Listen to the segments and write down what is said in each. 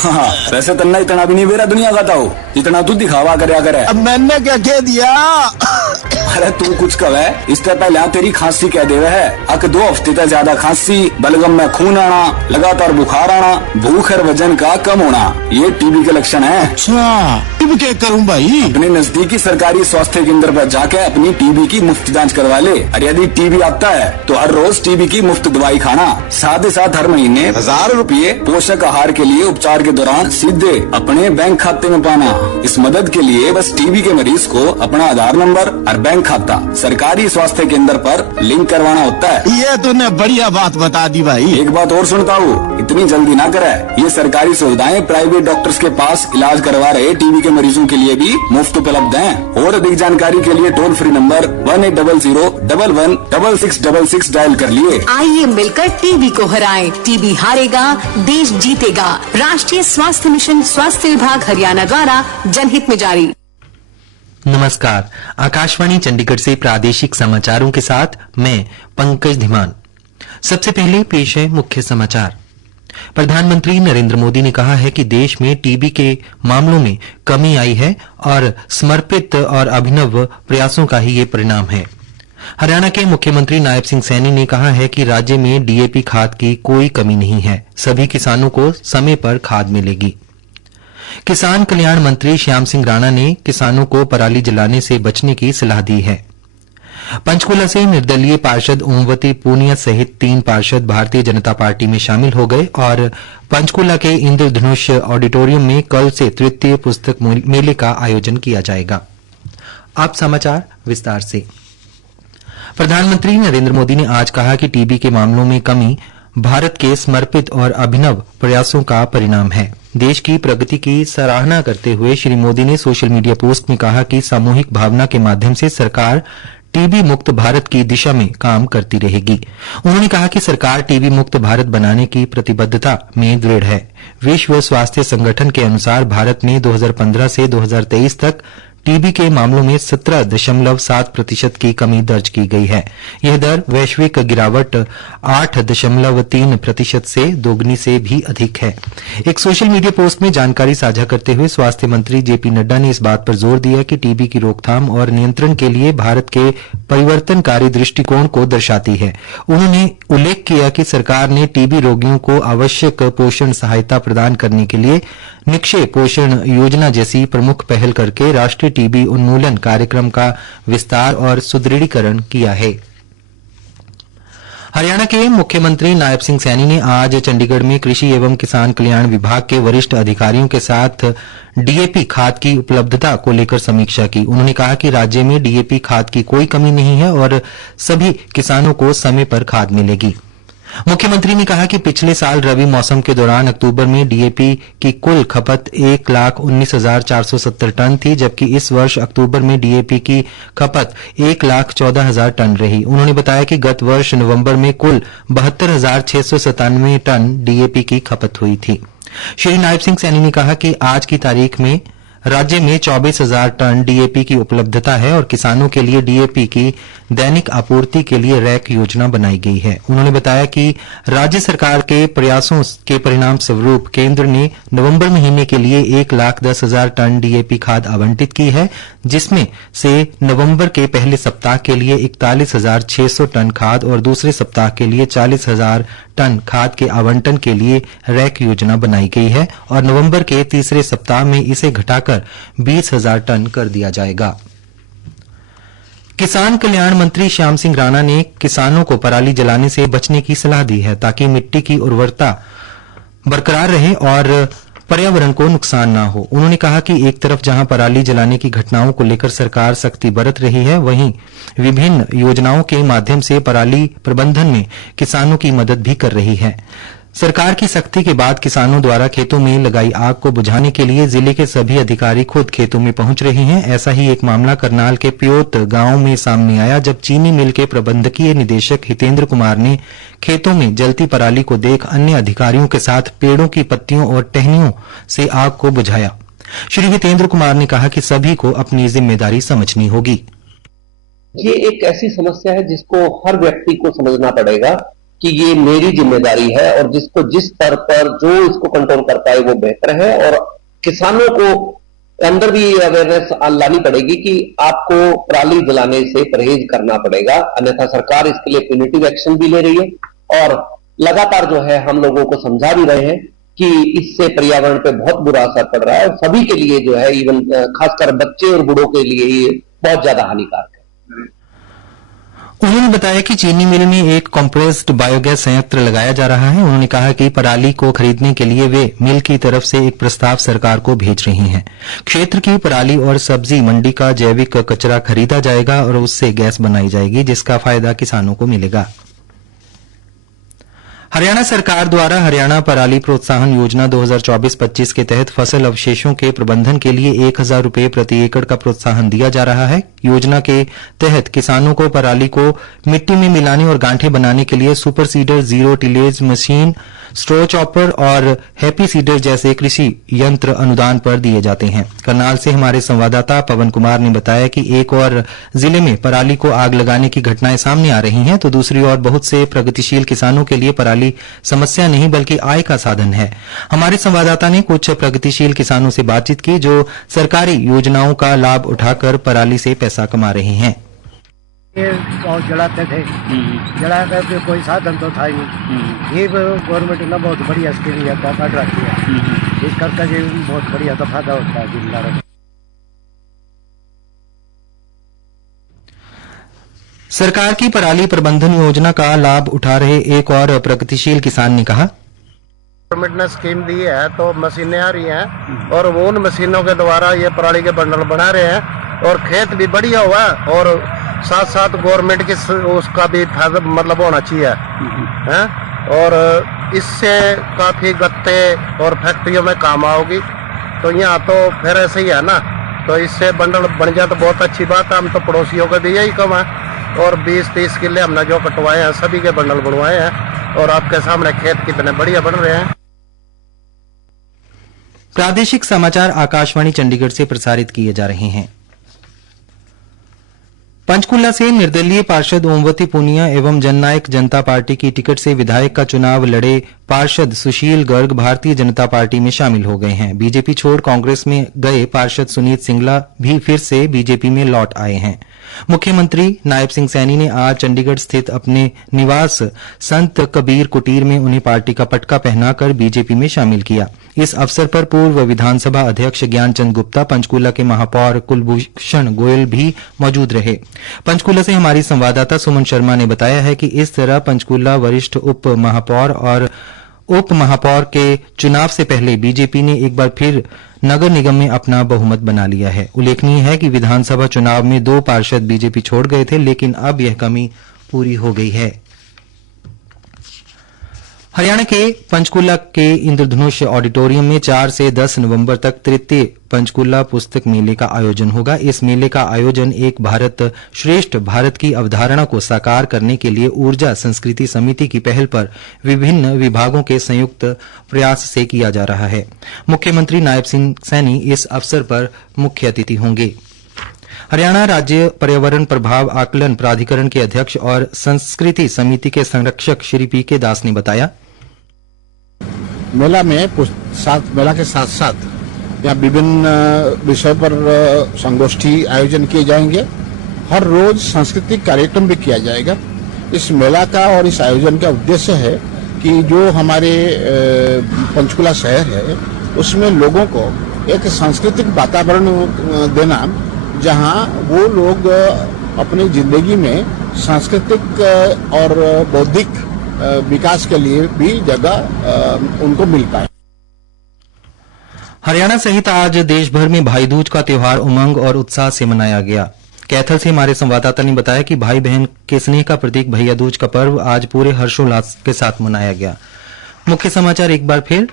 हाँ, वैसे तन्ना इतना भी नहीं बेरा दुनिया का ताऊ, इतना तू दिखावा करया करे। अब मैंने क्या कह दिया? अरे तू कुछ कहे, इससे पहले तेरी खांसी कह देवे है। अक 2 हफ्ते तक ज्यादा खांसी, बलगम में खून आना, लगातार बुखार आना, भूख और वजन का कम होना, ये टीबी के लक्षण है। अच्छा, अब क्या करूं भाई? अपने नजदीकी सरकारी स्वास्थ्य केंद्र पर जाके अपनी टीबी की मुफ्त जांच करवा ले। और यदि टीबी आता है तो हर रोज टीबी की मुफ्त दवाई खाना, साथ ही साथ हर महीने 1000 रुपए पोषक आहार के लिए उपचार के दौरान सीधे अपने बैंक खाते में पाना। इस मदद के लिए बस टीबी के मरीज को अपना आधार नंबर और बैंक खाता सरकारी स्वास्थ्य केंद्र पर लिंक करवाना होता है। ये तूने बढ़िया बात बता दी भाई। एक बात और सुनता हूँ, इतनी जल्दी ना करे। ये सरकारी सुविधाएं प्राइवेट डॉक्टर्स के पास इलाज करवा रहे टीबी के मरीजों के लिए भी मुफ्त उपलब्ध हैं। और अधिक जानकारी के लिए टोल फ्री नंबर 1800-11-6666 डायल कर लिए। आइए मिलकर टीबी को हराएं। टीबी हारेगा, देश जीतेगा। राष्ट्रीय स्वास्थ्य मिशन, स्वास्थ्य विभाग हरियाणा द्वारा जनहित में जारी। नमस्कार, आकाशवाणी चंडीगढ़ से प्रादेशिक समाचारों के साथ मैं पंकज धीमान। सबसे पहले पेश है मुख्य समाचार। प्रधानमंत्री नरेंद्र मोदी ने कहा है कि देश में टीबी के मामलों में कमी आई है और समर्पित और अभिनव प्रयासों का ही ये परिणाम है। हरियाणा के मुख्यमंत्री नायब सिंह सैनी ने कहा है कि राज्य में डीएपी खाद की कोई कमी नहीं है, सभी किसानों को समय पर खाद मिलेगी। किसान कल्याण मंत्री श्याम सिंह राणा ने किसानों को पराली जलाने से बचने की सलाह दी है। पंचकूला से निर्दलीय पार्षद ओमवती पूनिया सहित 3 पार्षद भारतीय जनता पार्टी में शामिल हो गए और पंचकूला के इंद्रधनुष ऑडिटोरियम में कल से तृतीय पुस्तक मेले का आयोजन किया जाएगा। अब समाचार विस्तार से। प्रधानमंत्री नरेंद्र मोदी ने आज कहा कि टीबी के मामलों में कमी भारत के समर्पित और अभिनव प्रयासों का परिणाम है। देश की प्रगति की सराहना करते हुए श्री मोदी ने सोशल मीडिया पोस्ट में कहा कि सामूहिक भावना के माध्यम से सरकार टीबी मुक्त भारत की दिशा में काम करती रहेगी। उन्होंने कहा कि सरकार टीबी मुक्त भारत बनाने की प्रतिबद्धता में दृढ़ है। विश्व स्वास्थ्य संगठन के अनुसार भारत में 2015 से 2023 तक टीबी के मामलों में 17.7% की कमी दर्ज की गई है। यह दर वैश्विक गिरावट 8.3% से दोगुनी से भी अधिक है। एक सोशल मीडिया पोस्ट में जानकारी साझा करते हुए स्वास्थ्य मंत्री जेपी नड्डा ने इस बात पर जोर दिया कि टीबी की रोकथाम और नियंत्रण के लिए भारत के परिवर्तनकारी दृष्टिकोण को दर्शाती है। उन्होंने उल्लेख किया कि सरकार ने टीबी रोगियों को आवश्यक पोषण सहायता प्रदान करने के लिए निक्षय पोषण योजना जैसी प्रमुख पहल करके राष्ट्रीय टीबी उन्मूलन कार्यक्रम का विस्तार और सुदृढ़ीकरण किया है। हरियाणा के मुख्यमंत्री नायब सिंह सैनी ने आज चंडीगढ़ में कृषि एवं किसान कल्याण विभाग के वरिष्ठ अधिकारियों के साथ डीएपी खाद की उपलब्धता को लेकर समीक्षा की। उन्होंने कहा कि राज्य में डीएपी खाद की कोई कमी नहीं है और सभी किसानों को समय पर खाद मिलेगी। मुख्यमंत्री ने कहा कि पिछले साल रबी मौसम के दौरान अक्टूबर में डीएपी की कुल खपत 1,19,470 टन थी, जबकि इस वर्ष अक्टूबर में डीएपी की खपत 1,14,000 टन रही। उन्होंने बताया कि गत वर्ष नवंबर में कुल 72,697 टन डीएपी की खपत हुई थी। श्री नायब सिंह सैनी ने कहा कि आज की तारीख में राज्य में 24,000 टन डीएपी की उपलब्धता है और किसानों के लिए डीएपी की दैनिक आपूर्ति के लिए रैक योजना बनाई गई है। उन्होंने बताया कि राज्य सरकार के प्रयासों के परिणाम स्वरूप केंद्र ने नवंबर महीने के लिए 1,10,000 टन डीएपी खाद आवंटित की है, जिसमें से नवंबर के पहले सप्ताह के लिए 41,600 टन खाद और दूसरे सप्ताह के लिए 40,000 टन खाद के आवंटन के लिए रैक योजना बनाई गई है और नवंबर के तीसरे सप्ताह में इसे घटाकर 20,000 टन कर दिया जाएगा। किसान कल्याण मंत्री श्याम सिंह राणा ने किसानों को पराली जलाने से बचने की सलाह दी है ताकि मिट्टी की उर्वरता बरकरार रहे और पर्यावरण को नुकसान न हो। उन्होंने कहा कि एक तरफ जहां पराली जलाने की घटनाओं को लेकर सरकार सख्ती बरत रही है, वहीं विभिन्न योजनाओं के माध्यम से पराली प्रबंधन में किसानों की मदद भी कर रही है। सरकार की सख्ती के बाद किसानों द्वारा खेतों में लगाई आग को बुझाने के लिए जिले के सभी अधिकारी खुद खेतों में पहुंच रहे हैं। ऐसा ही एक मामला करनाल के प्योत गांव में सामने आया, जब चीनी मिल के प्रबंधकीय निदेशक हितेंद्र कुमार ने खेतों में जलती पराली को देख अन्य अधिकारियों के साथ पेड़ों की पत्तियों और टहनियों से आग को बुझाया। श्री हितेंद्र कुमार ने कहा कि सभी को अपनी जिम्मेदारी समझनी होगी। ये एक ऐसी समस्या है जिसको हर व्यक्ति को समझना पड़ेगा कि ये मेरी जिम्मेदारी है और जिसको जिस स्तर पर जो इसको कंट्रोल कर पाए वो बेहतर है। और किसानों को अंदर भी अवेयरनेस लानी पड़ेगी कि आपको पराली जलाने से परहेज करना पड़ेगा, अन्यथा सरकार इसके लिए प्यूनिटिव एक्शन भी ले रही है और लगातार जो है हम लोगों को समझा भी रहे हैं कि इससे पर्यावरण पे बहुत बुरा असर पड़ रहा है और सभी के लिए जो है, इवन खासकर बच्चे और बूढ़ों के लिए ये बहुत ज्यादा हानिकारक है। उन्होंने बताया कि चीनी मिल में एक कॉम्प्रेस्ड बायोगैस संयंत्र लगाया जा रहा है। उन्होंने कहा कि पराली को खरीदने के लिए वे मिल की तरफ से एक प्रस्ताव सरकार को भेज रही हैं। क्षेत्र की पराली और सब्जी मंडी का जैविक कचरा खरीदा जाएगा और उससे गैस बनाई जाएगी, जिसका फायदा किसानों को मिलेगा। हरियाणा सरकार द्वारा हरियाणा पराली प्रोत्साहन योजना 2024-25 के तहत फसल अवशेषों के प्रबंधन के लिए 1,000 रुपये प्रति एकड़ का प्रोत्साहन दिया जा रहा है। योजना के तहत किसानों को पराली को मिट्टी में मिलाने और गांठे बनाने के लिए super seeder, zero tillage machine, straw chopper और हैप्पी सीडर जैसे कृषि यंत्र अनुदान पर दिए जाते हैं। करनाल से हमारे संवाददाता पवन कुमार ने बताया कि एक और जिले में पराली को आग लगाने की घटनाएं सामने आ रही हैं, तो दूसरी ओर बहुत से प्रगतिशील किसानों के लिए पराली समस्या नहीं बल्कि आय का साधन है। हमारे संवाददाता ने कुछ प्रगतिशील किसानों से बातचीत की जो सरकारी योजनाओं का लाभ उठाकर पराली से पैसा कमा रहे हैं। ये गाँव जलाते थे, जलाकर के कोई साधन तो था ही नहीं। ये गवर्नमेंट ने बहुत बढ़िया स्कीम काट रखी है, इस करके बहुत बढ़िया तो फायदा होता है जिम्मेदारों को। सरकार की पराली प्रबंधन योजना का लाभ उठा रहे एक और प्रगतिशील किसान ने कहा, गवर्नमेंट ने स्कीम दी है तो मशीनें आ रही हैं और वो उन मशीनों के द्वारा ये पराली के बंडल बना रहे हैं और खेत भी बढ़िया हुआ और साथ साथ गवर्नमेंट की उसका भी फायदा मतलब होना चाहिए है और इससे काफी गत्ते और फैक्ट्रियों में काम आओगी। तो यहाँ तो फिर ऐसे ही है ना, तो इससे बंडल बन जाए तो बहुत अच्छी बात है। हम तो पड़ोसियों का भी यही कम है और 20-30 किले हमने जो कटवाए हैं सभी के बंडल बनवाए हैं और आपके सामने खेत कितने बढ़िया बन रहे हैं। प्रादेशिक समाचार आकाशवाणी चंडीगढ़ से प्रसारित किए जा रहे हैं। पंचकूला से निर्दलीय पार्षद ओमवती पूनिया एवं जननायक जनता पार्टी की टिकट से विधायक का चुनाव लड़े पार्षद सुशील गर्ग भारतीय जनता पार्टी में शामिल हो गए हैं। बीजेपी छोड़ कांग्रेस में गए पार्षद सुनीत सिंगला भी फिर से बीजेपी में लौट आए हैं। मुख्यमंत्री नायब सिंह सैनी ने आज चंडीगढ़ स्थित अपने निवास संत कबीर कुटीर में उन्हें पार्टी का पटका पहनाकर बीजेपी में शामिल किया। इस अवसर पर पूर्व विधानसभा अध्यक्ष ज्ञानचंद गुप्ता, पंचकूला के महापौर कुलभूषण गोयल भी मौजूद रहे। पंचकूला से हमारी संवाददाता सुमन शर्मा ने बताया है कि इस तरह पंचकूला वरिष्ठ उप महापौर और उप महापौर के चुनाव से पहले बीजेपी ने एक बार फिर नगर निगम में अपना बहुमत बना लिया है। उल्लेखनीय है कि विधानसभा चुनाव में 2 पार्षद बीजेपी छोड़ गए थे, लेकिन अब यह कमी पूरी हो गई है। हरियाणा के पंचकूला के इंद्रधनुष ऑडिटोरियम में 4 से 10 नवंबर तक तृतीय पंचकूला पुस्तक मेले का आयोजन होगा। इस मेले का आयोजन एक भारत श्रेष्ठ भारत की अवधारणा को साकार करने के लिए ऊर्जा संस्कृति समिति की पहल पर विभिन्न विभागों के संयुक्त प्रयास से किया जा रहा है। मुख्यमंत्री नायब सिंह सैनी इस अवसर पर मुख्य अतिथि होंगे। हरियाणा राज्य पर्यावरण प्रभाव आकलन प्राधिकरण के अध्यक्ष और संस्कृति समिति के संरक्षक श्री पी.के. दास ने बताया, मेला के साथ साथ यहाँ विभिन्न विषय पर संगोष्ठी आयोजन किए जाएंगे। हर रोज सांस्कृतिक कार्यक्रम भी किया जाएगा। इस मेला का और इस आयोजन का उद्देश्य है कि जो हमारे पंचकूला शहर है उसमें लोगों को एक सांस्कृतिक वातावरण देना, जहां वो लोग अपनी जिंदगी में सांस्कृतिक और बौद्धिक विकास के लिए भी जगह उनको मिल पाए। हरियाणा सहित आज देश भर में भाई दूज का त्योहार उमंग और उत्साह से मनाया गया। कैथल से हमारे संवाददाता ने बताया कि भाई बहन के स्नेह का प्रतीक भैया दूज का पर्व आज पूरे हर्षोल्लास के साथ मनाया गया। मुख्य समाचार एक बार फिर।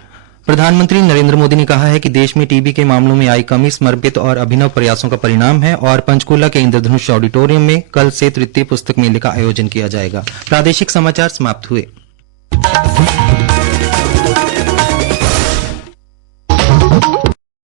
प्रधानमंत्री नरेंद्र मोदी ने कहा है कि देश में टीबी के मामलों में आई कमी समर्पित और अभिनव प्रयासों का परिणाम है और पंचकूला के इंद्रधनुष ऑडिटोरियम में कल से तृतीय पुस्तक मेले का आयोजन किया जाएगा। प्रादेशिक समाचार समाप्त हुए।